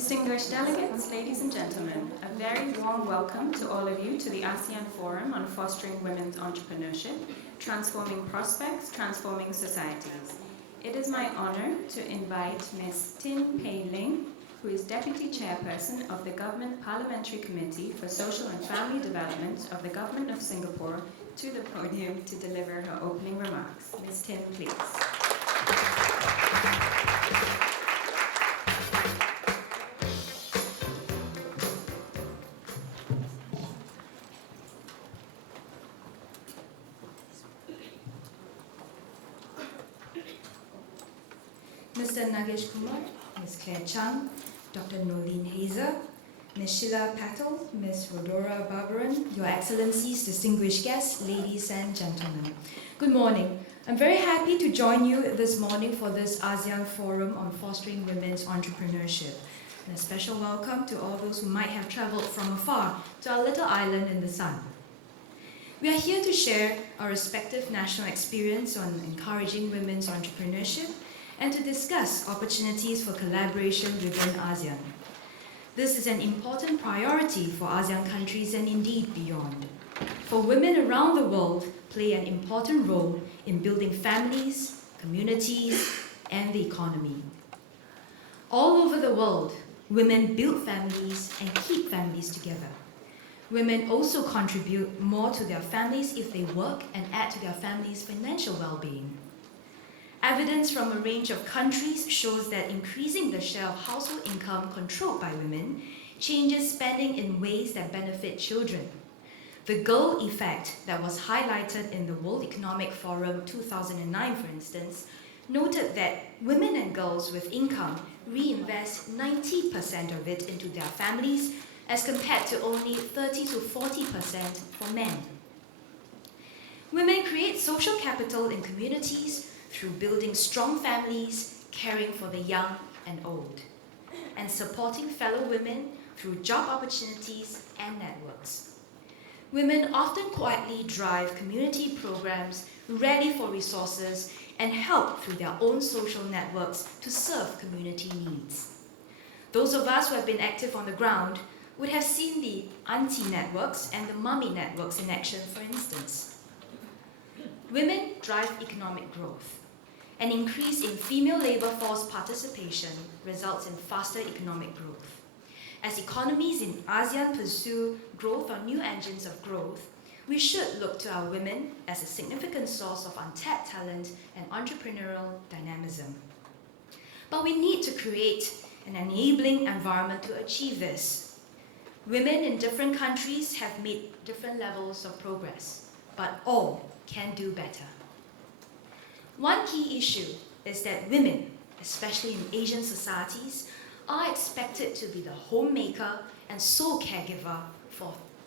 Distinguished delegates, ladies and gentlemen, a very warm welcome to all of you to the ASEAN Forum on Fostering Women's Entrepreneurship, Transforming Prospects, Transforming Societies. It is my honor to invite Ms. Tin Pei Ling, who is Deputy Chairperson of the Government Parliamentary Committee for Social and Family Development of the Government of Singapore, to the podium to deliver her opening remarks. Ms. Tin, please. Mr. Nagesh Kumar, Ms. Claire Chung, Dr. Nolene Hazer, Ms. Sheila Patel, Ms. Rodora Barbaran, Your Excellencies, distinguished guests, ladies and gentlemen. Good morning. I'm very happy to join you this morning for this ASEAN Forum on Fostering Women's Entrepreneurship. And a special welcome to all those who might have traveled from afar to our little island in the sun. We are here to share our respective national experience on encouraging women's entrepreneurship and to discuss opportunities for collaboration within ASEAN. This is an important priority for ASEAN countries and indeed beyond. For women around the world play an important role in building families, communities, and the economy. All over the world, women build families and keep families together. Women also contribute more to their families if they work and add to their families' financial well-being. Evidence from a range of countries shows that increasing the share of household income controlled by women changes spending in ways that benefit children. The girl effect that was highlighted in the World Economic Forum 2009, for instance, noted that women and girls with income reinvest 90% of it into their families as compared to only 30 to 40% for men. Women create social capital in communities through building strong families, caring for the young and old, and supporting fellow women through job opportunities and networks. Women often quietly drive community programs, rally for resources, and help through their own social networks to serve community needs. Those of us who have been active on the ground would have seen the auntie networks and the mummy networks in action, for instance. Women drive economic growth. An increase in female labor force participation results in faster economic growth. As economies in ASEAN pursue growth on new engines of growth, we should look to our women as a significant source of untapped talent and entrepreneurial dynamism. But we need to create an enabling environment to achieve this. Women in different countries have made different levels of progress, but all can do better. One key issue is that women, especially in Asian societies, are expected to be the homemaker and sole caregiver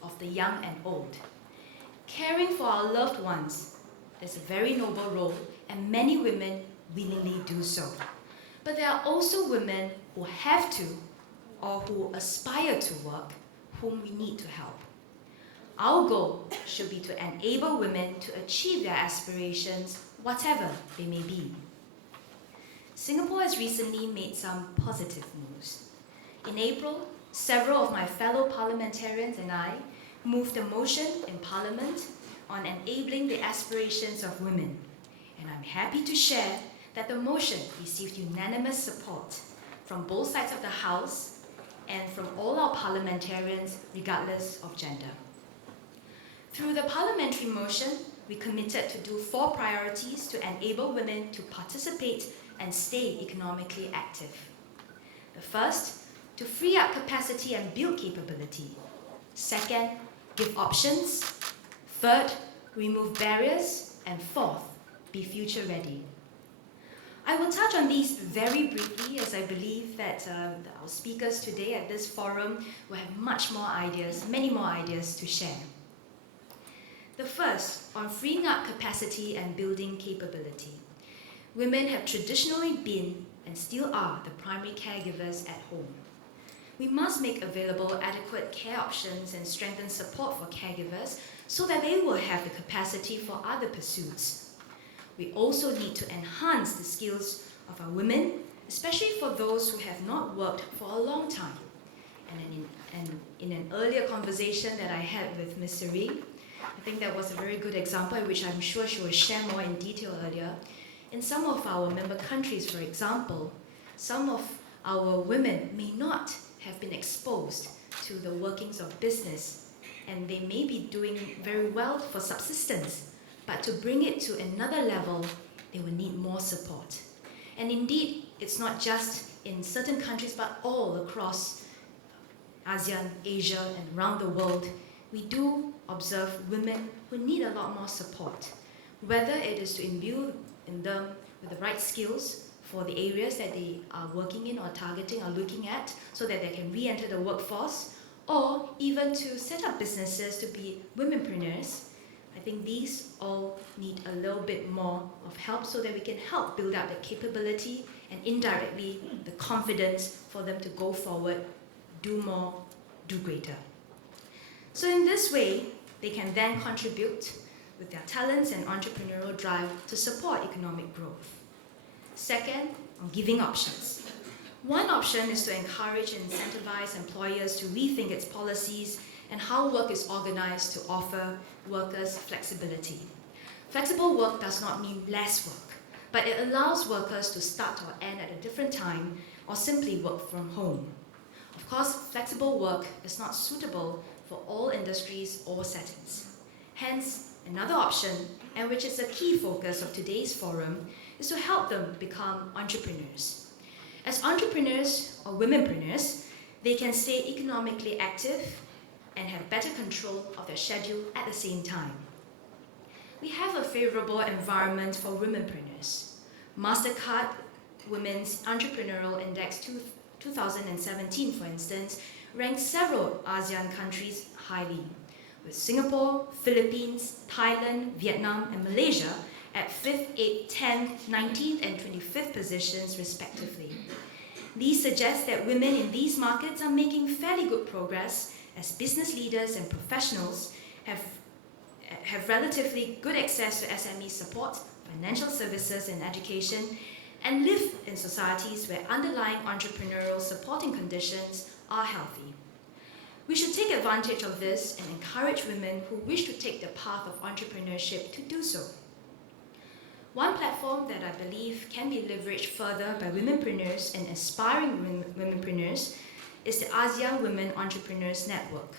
of the young and old. Caring for our loved ones is a very noble role, and many women willingly do so. But there are also women who have to or who aspire to work, whom we need to help. Our goal should be to enable women to achieve their aspirations, whatever they may be. Singapore has recently made some positive moves. In April, several of my fellow parliamentarians and I moved a motion in Parliament on enabling the aspirations of women. And I'm happy to share that the motion received unanimous support from both sides of the House and from all our parliamentarians, regardless of gender. Through the parliamentary motion, we committed to do 4 priorities to enable women to participate and stay economically active. The first, to free up capacity and build capability. Second, give options. Third, remove barriers. And fourth, be future ready. I will touch on these very briefly, as I believe that our speakers today at this forum will have many more ideas to share. The first, on freeing up capacity and building capability. Women have traditionally been and still are the primary caregivers at home. We must make available adequate care options and strengthen support for caregivers so that they will have the capacity for other pursuits. We also need to enhance the skills of our women, especially for those who have not worked for a long time. And in an earlier conversation that I had with Ms. Shirin, I think that was a very good example, which I'm sure she will share more in detail earlier. In some of our member countries, for example, some of our women may not have been exposed to the workings of business, and they may be doing very well for subsistence, but to bring it to another level, they will need more support. And indeed, it's not just in certain countries, but all across ASEAN, Asia, and around the world, we do observe women who need a lot more support, whether it is to imbue in them with the right skills for the areas that they are working in or targeting or looking at so that they can re-enter the workforce, or even to set up businesses to be womenpreneurs. I think these all need a little bit more of help so that we can help build up the capability and indirectly the confidence for them to go forward, do more, do greater. So in this way, they can then contribute with their talents and entrepreneurial drive to support economic growth. Second, on giving options. One option is to encourage and incentivize employers to rethink its policies and how work is organized to offer workers flexibility. Flexible work does not mean less work, but it allows workers to start or end at a different time or simply work from home. Of course, flexible work is not suitable for all industries or settings. Hence, another option, and which is a key focus of today's forum, is to help them become entrepreneurs. As entrepreneurs or womenpreneurs, they can stay economically active and have better control of their schedule at the same time. We have a favorable environment for womenpreneurs. Mastercard Women's Entrepreneurial Index 2017, for instance, ranked several ASEAN countries highly, with Singapore, Philippines, Thailand, Vietnam, and Malaysia at 5th, 8th, 10th, 19th, and 25th positions respectively. These suggest that women in these markets are making fairly good progress as business leaders and professionals have relatively good access to SME support, financial services, and education, and live in societies where underlying entrepreneurial supporting conditions are healthy. We should take advantage of this and encourage women who wish to take the path of entrepreneurship to do so. One platform that I believe can be leveraged further by womenpreneurs and aspiring womenpreneurs is the ASEAN Women Entrepreneurs Network.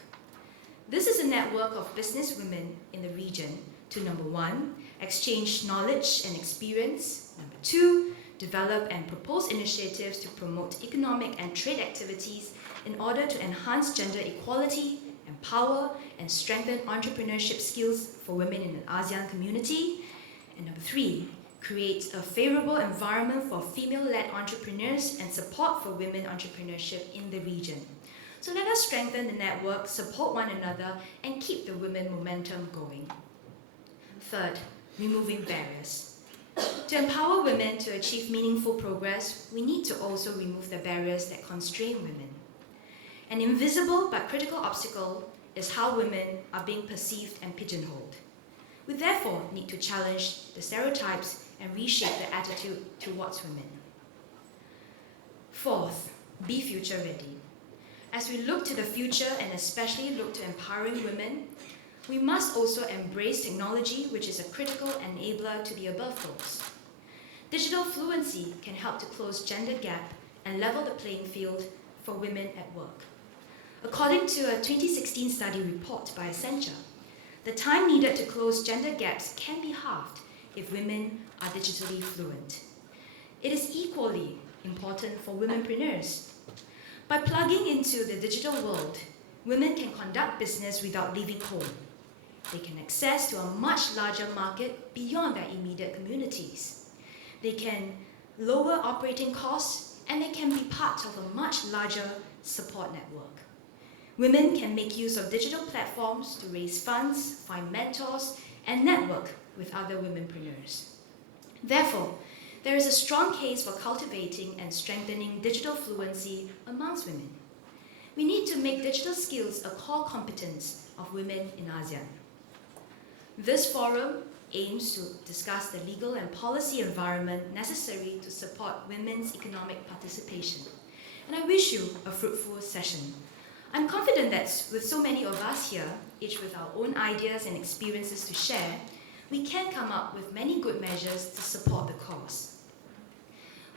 This is a network of business women in the region to, number one, exchange knowledge and experience, number two, develop and propose initiatives to promote economic and trade activities in order to enhance gender equality, empower, and strengthen entrepreneurship skills for women in the ASEAN community. And number three, create a favorable environment for female-led entrepreneurs and support for women entrepreneurship in the region. So let us strengthen the network, support one another, and keep the women momentum going. Third, removing barriers. To empower women to achieve meaningful progress, we need to also remove the barriers that constrain women. An invisible but critical obstacle is how women are being perceived and pigeonholed. We therefore need to challenge the stereotypes and reshape the attitude towards women. Fourth, be future ready. As we look to the future and especially look to empowering women, we must also embrace technology, which is a critical enabler to the above goals. Digital fluency can help to close gender gap and level the playing field for women at work. According to a 2016 study report by Accenture, the time needed to close gender gaps can be halved if women are digitally fluent. It is equally important for womenpreneurs. By plugging into the digital world, women can conduct business without leaving home. They can access to a much larger market beyond their immediate communities. They can lower operating costs, and they can be part of a much larger support network. Women can make use of digital platforms to raise funds, find mentors, and network with other womenpreneurs. Therefore, there is a strong case for cultivating and strengthening digital fluency amongst women. We need to make digital skills a core competence of women in ASEAN. This forum aims to discuss the legal and policy environment necessary to support women's economic participation. And I wish you a fruitful session. I'm confident that with so many of us here, each with our own ideas and experiences to share, we can come up with many good measures to support the cause.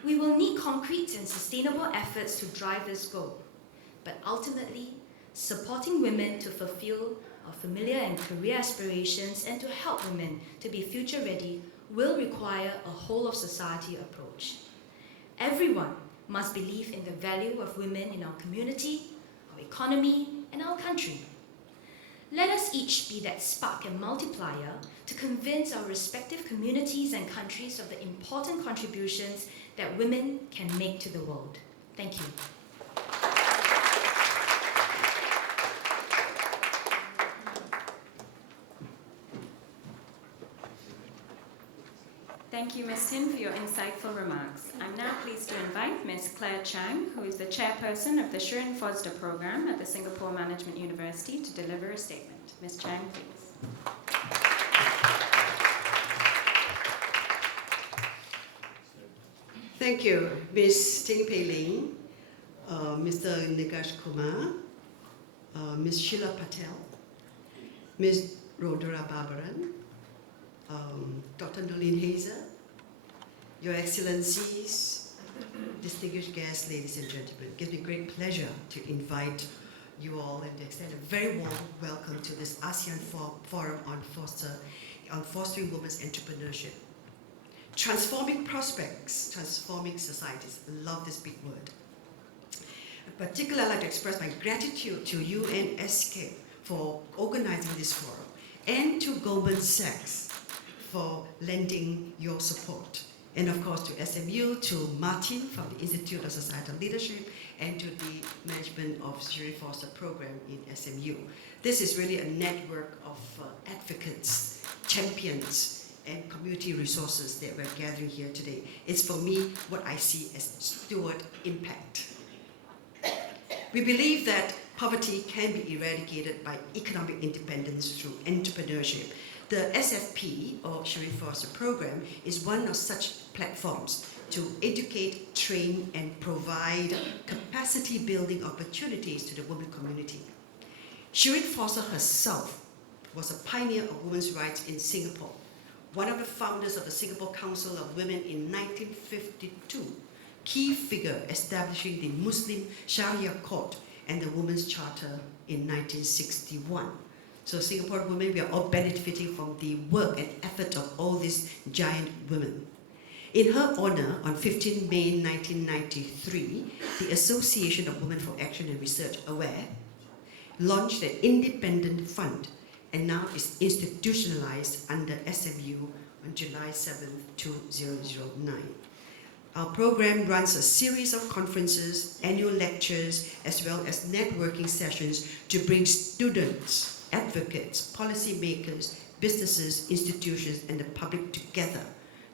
We will need concrete and sustainable efforts to drive this goal, but ultimately, supporting women to fulfill our familiar and career aspirations and to help women to be future ready will require a whole of society approach. Everyone must believe in the value of women in our community, our economy, and our country. Let us each be that spark and multiplier to convince our respective communities and countries of the important contributions that women can make to the world. Thank you. Thank you, Ms. Tin, for your insightful remarks. I'm now pleased to invite Ms. Claire Chang, who is the chairperson of the Shirin Fozdar program at the Singapore Management University, to deliver a statement. Ms. Chang, please. Thank you, Ms. Ting Pei Ling, Mr. Nagash Kumar, Ms. Sheila Patel, Ms. Rodora Barbaran, Dr. Nolene Hazer, Your Excellencies, distinguished guests, ladies and gentlemen. It gives me great pleasure to invite you all and to extend a very warm welcome to this ASEAN Forum on Fostering Women's Entrepreneurship. Transforming prospects, transforming societies. I love this big word. In particular, I'd like to express my gratitude to ESCAP for organizing this forum and to Goldman Sachs for lending your support. And of course to SMU, to Martin from the Institute of Societal Leadership, and to the management of Shirin Fozdar program in SMU. This is really a network of advocates, champions, and community resources that we're gathering here today. It's for me what I see as steward impact. We believe that poverty can be eradicated by economic independence through entrepreneurship. The SFP, or Shirin Fozdar program, is one of such platforms to educate, train, and provide capacity building opportunities to the women community. Shirin Fozdar herself was a pioneer of women's rights in Singapore, one of the founders of the Singapore Council of Women in 1952, key figure establishing the Muslim Sharia Court and the Women's Charter in 1961. So Singapore women, we are all benefiting from the work and effort of all these giant women. In her honor, on 15 May 1993, the Association of Women for Action and Research, AWARE, launched an independent fund and now is institutionalized under SMU on July 7, 2009. Our program runs a series of conferences, annual lectures, as well as networking sessions to bring students, advocates, policymakers, businesses, institutions, and the public together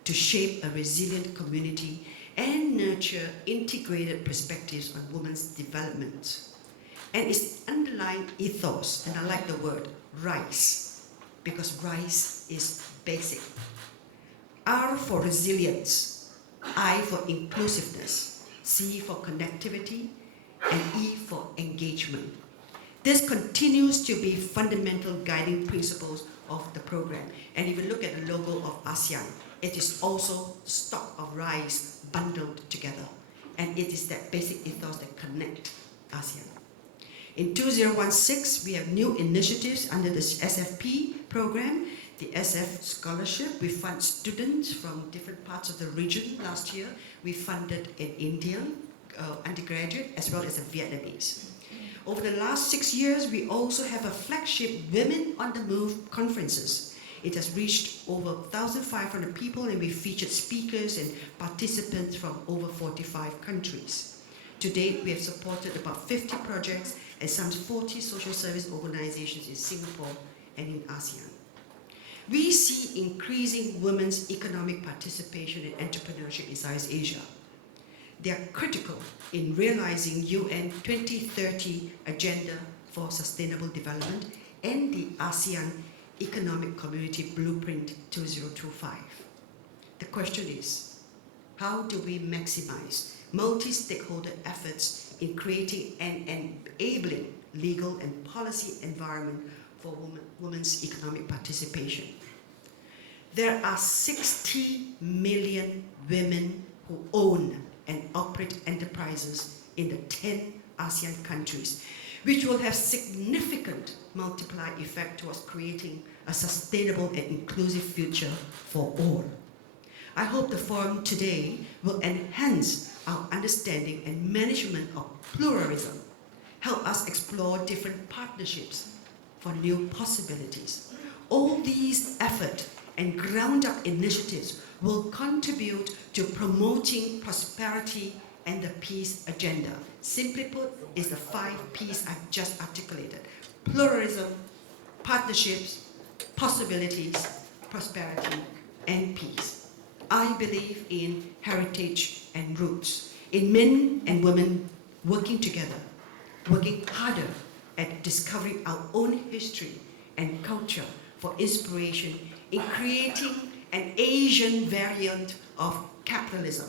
to shape a resilient community and nurture integrated perspectives on women's development. And its underlying ethos, and I like the word RISE, because RISE is basic. R for resilience, I for inclusiveness, C for connectivity, and E for engagement. This continues to be fundamental guiding principles of the program. And if you look at the logo of ASEAN, it is also stock of RISE bundled together. And it is that basic ethos that connect ASEAN. In 2016, we have new initiatives under the SFP program, the SF Scholarship. We fund students from different parts of the region. Last year, we funded an Indian undergraduate as well as a Vietnamese. Over the last 6 years, we also have a flagship Women on the Move conferences. It has reached over 1,500 people, and we featured speakers and participants from over 45 countries. To date, we have supported about 50 projects and some 40 social service organizations in Singapore and in ASEAN. We see increasing women's economic participation and entrepreneurship in Southeast Asia. They are critical in realizing UN 2030 Agenda for Sustainable Development and the ASEAN Economic Community Blueprint 2025. The question is, how do we maximize multi-stakeholder efforts in creating an enabling legal and policy environment for women's economic participation? There are 60 million women who own and operate enterprises in the 10 ASEAN countries, which will have significant multiplier effect towards creating a sustainable and inclusive future for all. I hope the forum today will enhance our understanding and management of pluralism, help us explore different partnerships for new possibilities. All these efforts and ground-up initiatives will contribute to promoting prosperity and the peace agenda. Simply put, is the 5 Ps I've just articulated: pluralism, partnerships, possibilities, prosperity, and peace. I believe in heritage and roots, in men and women working together, working harder at discovering our own history and culture for inspiration in creating an Asian variant of capitalism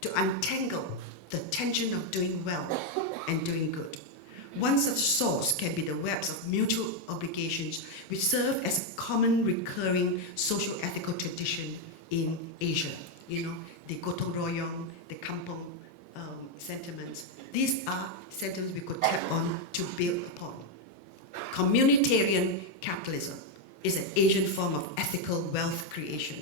to untangle the tension of doing well and doing good. One such source can be the webs of mutual obligations which serve as a common recurring social ethical tradition in Asia. You know, the gotong royong, the kampong sentiments. These are sentiments we could tap on to build upon. Communitarian capitalism is an Asian form of ethical wealth creation,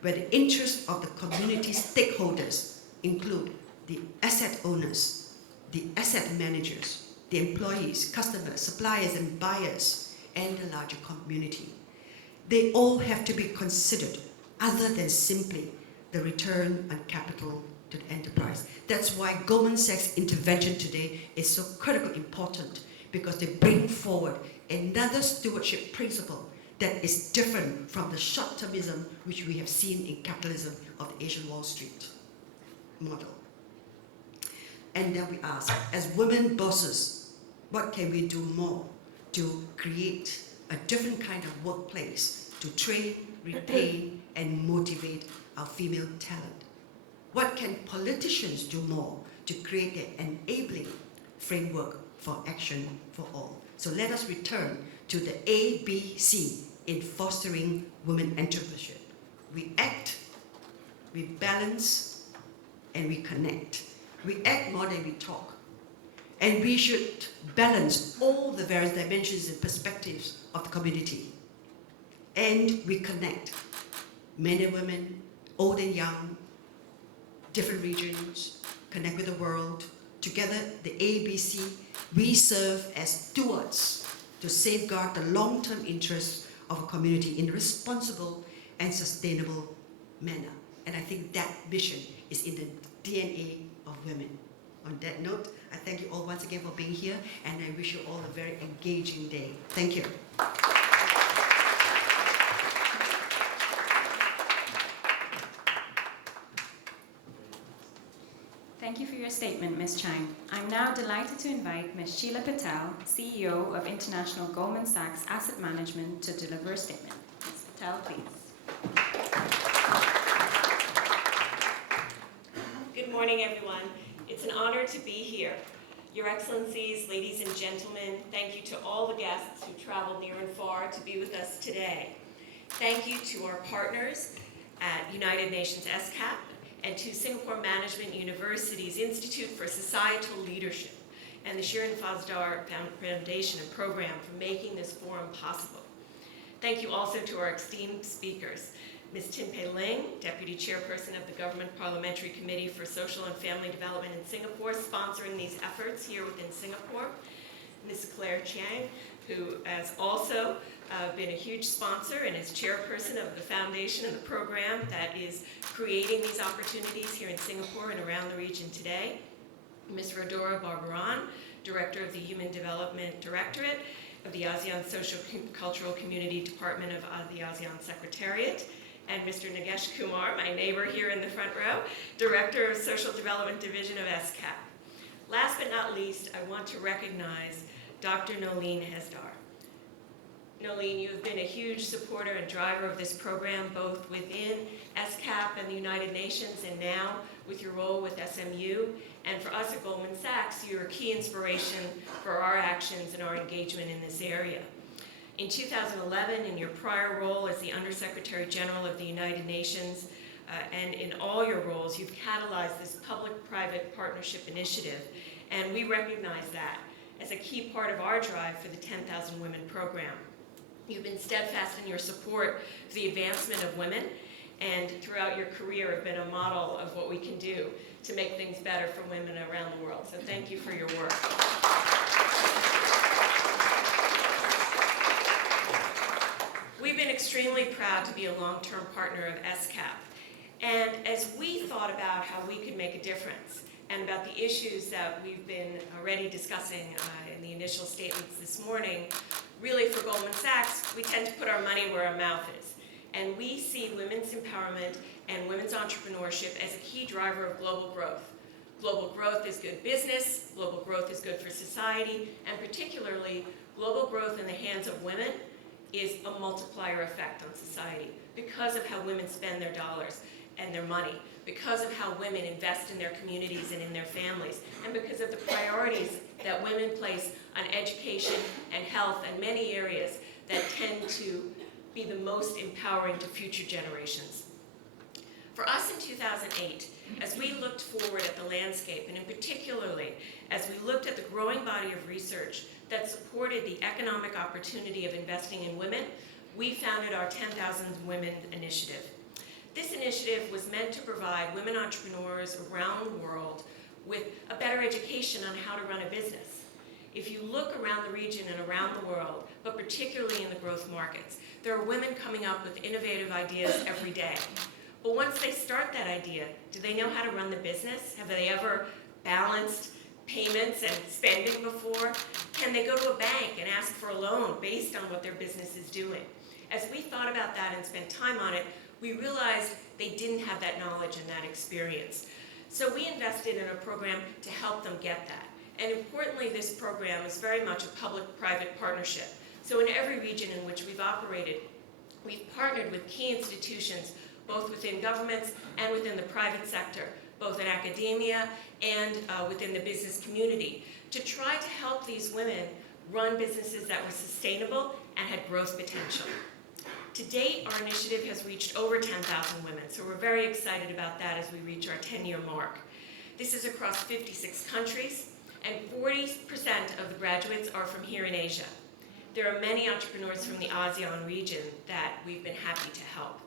where the interests of the community stakeholders include the asset owners, the asset managers, the employees, customers, suppliers, and buyers, and the larger community. They all have to be considered other than simply the return on capital to the enterprise. That's why Goldman Sachs' intervention today is so critically important, because they bring forward another stewardship principle that is different from the short-termism which we have seen in capitalism of the Asian Wall Street model. And then we ask, as women bosses, what can we do more to create a different kind of workplace to train, retain, and motivate our female talent? What can politicians do more to create an enabling framework for action for all? So let us return to the ABC in fostering women entrepreneurship. We act, we balance, and we connect. We act more than we talk. And we should balance all the various dimensions and perspectives of the community. And we connect men and women, old and young, different regions, connect with the world. Together, the ABC, we serve as stewards to safeguard the long-term interests of a community in a responsible and sustainable manner. And I think that mission is in the DNA of women. On that note, I thank you all once again for being here, and I wish you all a very engaging day. Thank you. Thank you for your statement, Ms. Chang. I'm now delighted to invite Ms. Sheila Patel, CEO of International Goldman Sachs Asset Management, to deliver a statement. Ms. Patel, please. Good morning, everyone. It's an honor to be here. Your Excellencies, ladies and gentlemen, thank you to all the guests who traveled near and far to be with us today. Thank you to our partners at United Nations ESCAP and to Singapore Management University's Institute for Societal Leadership and the Shirin Fozdar Foundation and Program for making this forum possible. Thank you also to our esteemed speakers, Ms. Tin Pei Ling, Deputy Chairperson of the Government Parliamentary Committee for Social and Family Development in Singapore, sponsoring these efforts here within Singapore. Ms. Claire Chiang, who has also been a huge sponsor and is chairperson of the foundation and the program that is creating these opportunities here in Singapore and around the region today. Ms. Rodora Barbaran, Director of the Human Development Directorate of the ASEAN Social Cultural Community Department of the ASEAN Secretariat, and Mr. Nagesh Kumar, my neighbor here in the front row, Director of Social Development Division of ESCAP. Last but not least, I want to recognize Dr. Nolene Fozdar. Nolene, you have been a huge supporter and driver of this program, both within ESCAP and the United Nations, and now with your role with SMU. And for us at Goldman Sachs, you're a key inspiration for our actions and our engagement in this area. In 2011, in your prior role as the Undersecretary General of the United Nations, and in all your roles, you've catalyzed this public-private partnership initiative, and we recognize that as a key part of our drive for the 10,000 Women program. You've been steadfast in your support for the advancement of women, and throughout your career have been a model of what we can do to make things better for women around the world. So thank you for your work. We've been extremely proud to be a long-term partner of ESCAP. And as we thought about how we could make a difference and about the issues that we've been already discussing in the initial statements this morning, really for Goldman Sachs, we tend to put our money where our mouth is. And we see women's empowerment and women's entrepreneurship as a key driver of global growth. Global growth is good business, global growth is good for society, and particularly global growth in the hands of women is a multiplier effect on society because of how women spend their dollars and their money, because of how women invest in their communities and in their families, and because of the priorities that women place on education and health and many areas that tend to be the most empowering to future generations. For us in 2008, as we looked forward at the landscape, and in particularly as we looked at the growing body of research that supported the economic opportunity of investing in women, we founded our 10,000 Women Initiative. This initiative was meant to provide women entrepreneurs around the world with a better education on how to run a business. If you look around the region and around the world, but particularly in the growth markets, there are women coming up with innovative ideas every day. But once they start that idea, do they know how to run the business? Have they ever balanced payments and spending before? Can they go to a bank and ask for a loan based on what their business is doing? As we thought about that and spent time on it, we realized they didn't have that knowledge and that experience. So we invested in a program to help them get that. And importantly, this program is very much a public-private partnership. So in every region in which we've operated, we've partnered with key institutions, both within governments and within the private sector, both in academia and within the business community, to try to help these women run businesses that were sustainable and had growth potential. To date, our initiative has reached over 10,000 women, so we're very excited about that as we reach our 10-year mark. This is across 56 countries, and 40% of the graduates are from here in Asia. There are many entrepreneurs from the ASEAN region that we've been happy to help.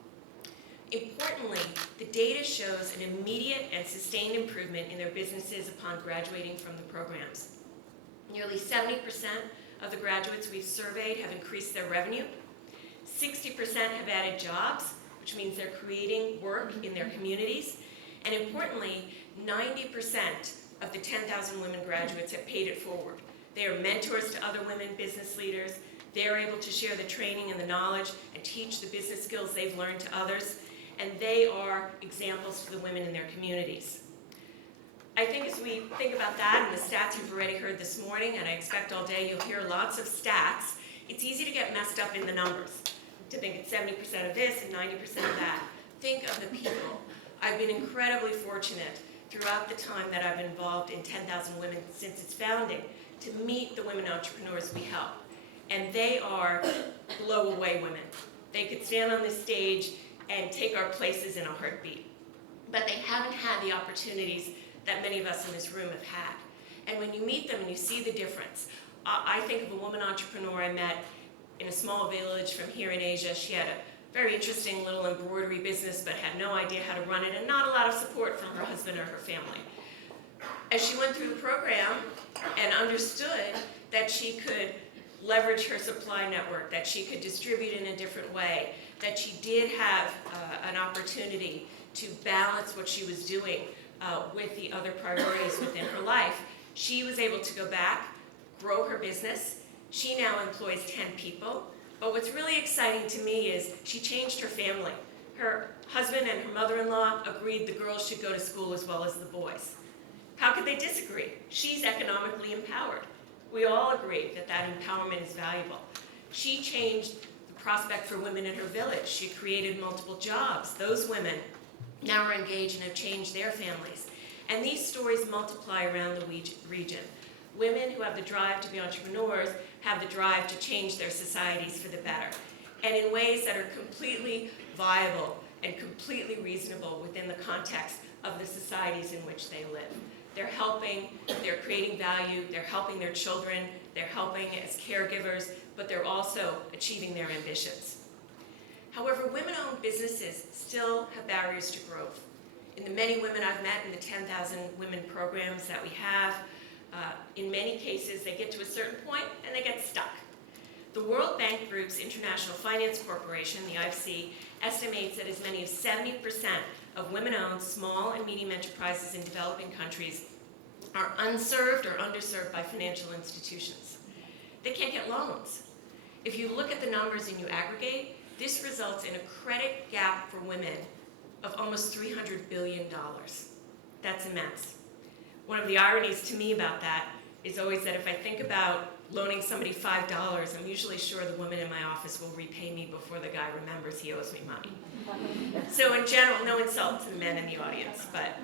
Importantly, the data shows an immediate and sustained improvement in their businesses upon graduating from the programs. Nearly 70% of the graduates we've surveyed have increased their revenue. 60% have added jobs, which means they're creating work in their communities. And importantly, 90% of the 10,000 women graduates have paid it forward. They are mentors to other women business leaders. They're able to share the training and the knowledge and teach the business skills they've learned to others. And they are examples to the women in their communities. I think as we think about that and the stats you've already heard this morning, and I expect all day you'll hear lots of stats, it's easy to get messed up in the numbers, to think it's 70% of this and 90% of that. Think of the people. I've been incredibly fortunate throughout the time that I've been involved in 10,000 Women since its founding to meet the women entrepreneurs we help. And they are blow-away women. They could stand on this stage and take our places in a heartbeat. But they haven't had the opportunities that many of us in this room have had. And when you meet them and you see the difference, I think of a woman entrepreneur I met in a small village from here in Asia. She had a very interesting little embroidery business but had no idea how to run it and not a lot of support from her husband or her family. As she went through the program and understood that she could leverage her supply network, that she could distribute in a different way, that she did have an opportunity to balance what she was doing with the other priorities within her life, she was able to go back, grow her business. She now employs 10 people. But what's really exciting to me is she changed her family. Her husband and her mother-in-law agreed the girls should go to school as well as the boys. How could they disagree? She's economically empowered. We all agree that that empowerment is valuable. She changed the prospect for women in her village. She created multiple jobs. Those women now are engaged and have changed their families. And these stories multiply around the region. Women who have the drive to be entrepreneurs have the drive to change their societies for the better, and in ways that are completely viable and completely reasonable within the context of the societies in which they live. They're helping, they're creating value, they're helping their children, they're helping as caregivers, but they're also achieving their ambitions. However, women-owned businesses still have barriers to growth. In the many women I've met in the 10,000 women programs that we have, in many cases they get to a certain point and they get stuck. The World Bank Group's International Finance Corporation, the IFC, estimates that as many as 70% of women-owned small and medium enterprises in developing countries are unserved or underserved by financial institutions. They can't get loans. If you look at the numbers and you aggregate, this results in a credit gap for women of almost $300 billion. That's immense. One of the ironies to me about that is always that if I think about loaning somebody $5, I'm usually sure the woman in my office will repay me before the guy remembers he owes me money. So in general, no insult to the men in the audience, but